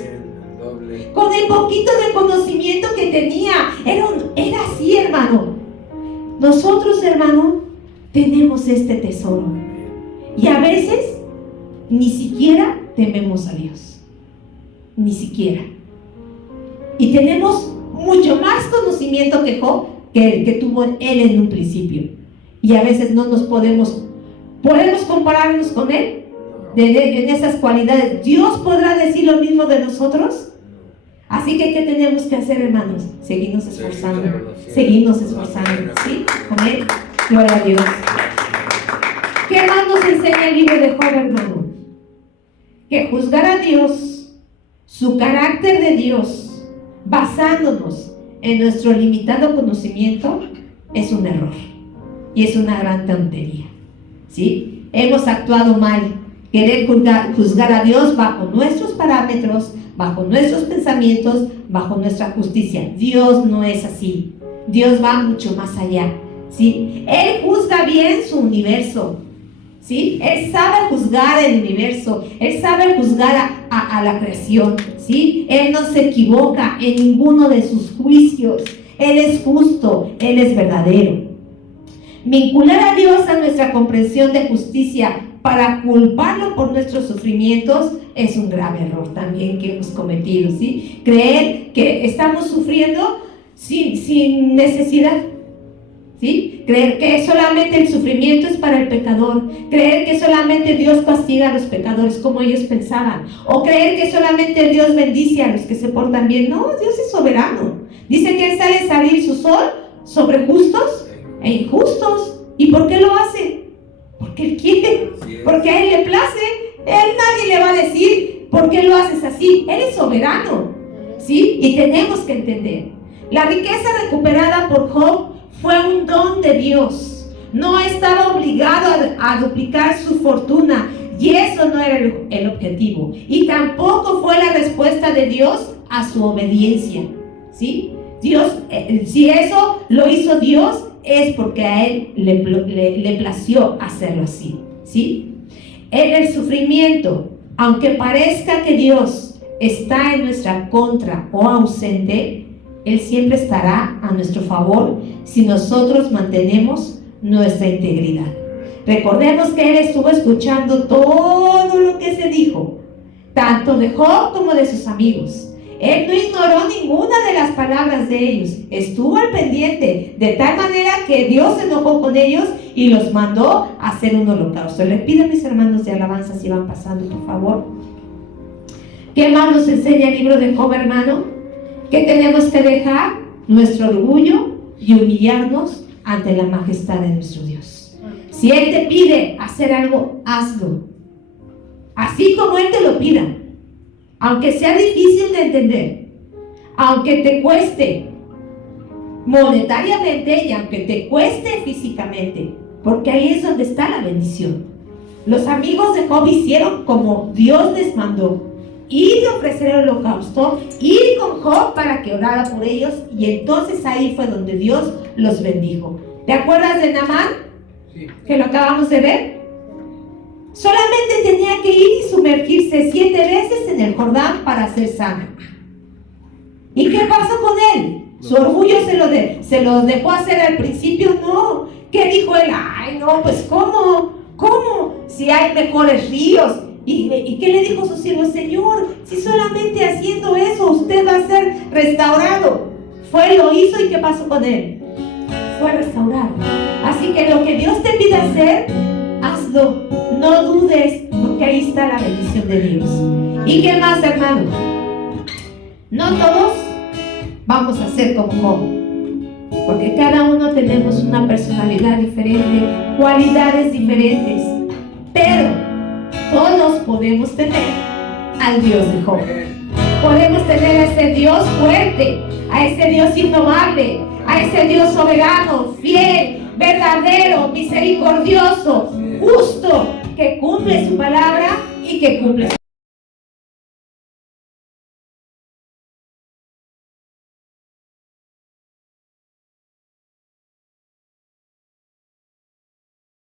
Con el poquito de conocimiento que tenía, era así, hermano. Nosotros, hermano, tenemos este tesoro. Y a veces ni siquiera tememos a Dios. Ni siquiera. Y tenemos mucho más conocimiento que Job, que el que tuvo él en un principio. Y a veces no nos podemos compararnos con él en esas cualidades. ¿Dios podrá decir lo mismo de nosotros? Así que, ¿qué tenemos que hacer, hermanos? Seguirnos esforzando. ¿Sí? Amén. Gloria a Dios. ¿Qué más nos enseña el libro de Job, hermano? Que juzgar a Dios, su carácter de Dios, basándonos en nuestro limitado conocimiento, es un error. Y es una gran tontería. ¿Sí? Hemos actuado mal. Querer juzgar a Dios bajo nuestros parámetros, bajo nuestros pensamientos, bajo nuestra justicia. Dios no es así. Dios va mucho más allá, ¿sí? Él juzga bien su universo, ¿sí? Él sabe juzgar el universo. Él sabe juzgar a la creación, ¿sí? Él no se equivoca en ninguno de sus juicios. Él es justo, Él es verdadero. Vincular a Dios a nuestra comprensión de justicia para culparlo por nuestros sufrimientos es un grave error también que hemos cometido, ¿sí? Creer que estamos sufriendo sin necesidad, ¿sí? Creer que solamente el sufrimiento es para el pecador, creer que solamente Dios castiga a los pecadores como ellos pensaban, o creer que solamente Dios bendice a los que se portan bien. No, Dios es soberano. Dice que Él sale a salir su sol sobre justos e injustos. ¿Y por qué lo hace? Porque Él quiere, porque a Él le place. Nadie le va a decir por qué lo haces así. Él es soberano, ¿sí? Y tenemos que entender, la riqueza recuperada por Job fue un don de Dios. No estaba obligado a duplicar su fortuna, y eso no era el objetivo. Y tampoco fue la respuesta de Dios a su obediencia, ¿sí? Dios, si eso lo hizo Dios, es porque a Él le plació hacerlo así, ¿sí? En el sufrimiento, aunque parezca que Dios está en nuestra contra o ausente, Él siempre estará a nuestro favor si nosotros mantenemos nuestra integridad. Recordemos que Él estuvo escuchando todo lo que se dijo, tanto de Job como de sus amigos. Él no ignoró ninguna de las palabras de ellos. Estuvo al pendiente, de tal manera que Dios se enojó con ellos y los mandó a hacer un holocausto. Les pido a mis hermanos de alabanza si van pasando, por favor. ¿Qué más nos enseña el libro de Job, hermano? Que tenemos que dejar nuestro orgullo y humillarnos ante la majestad de nuestro Dios. Si Él te pide hacer algo, hazlo. Así como Él te lo pida. Aunque sea difícil de entender, aunque te cueste monetariamente y aunque te cueste físicamente, porque ahí es donde está la bendición. Los amigos de Job hicieron como Dios les mandó: ir y ofrecer el holocausto, ir con Job para que orara por ellos, y entonces ahí fue donde Dios los bendijo. ¿Te acuerdas de Naamán? Sí. Que lo acabamos de ver. Solamente tenía que ir y sumergirse 7 veces en el Jordán para ser sano. ¿Y qué pasó con él? ¿Su orgullo se lo dejó hacer al principio? No. ¿Qué dijo él? Ay, no, pues ¿cómo? Si hay mejores ríos. ¿Y qué le dijo su siervo? Señor, si solamente haciendo eso usted va a ser restaurado. Lo hizo, ¿y qué pasó con él? Fue restaurado. Así que lo que Dios te pide hacer, hazlo. No dudes, porque ahí está la bendición de Dios. ¿Y qué más, hermano? No todos vamos a ser como Job. Porque cada uno tenemos una personalidad diferente, cualidades diferentes. Pero todos podemos tener al Dios de Job. Podemos tener a ese Dios fuerte, a ese Dios indomable, a ese Dios soberano, fiel, verdadero, misericordioso, justo, que cumple su palabra y que cumple su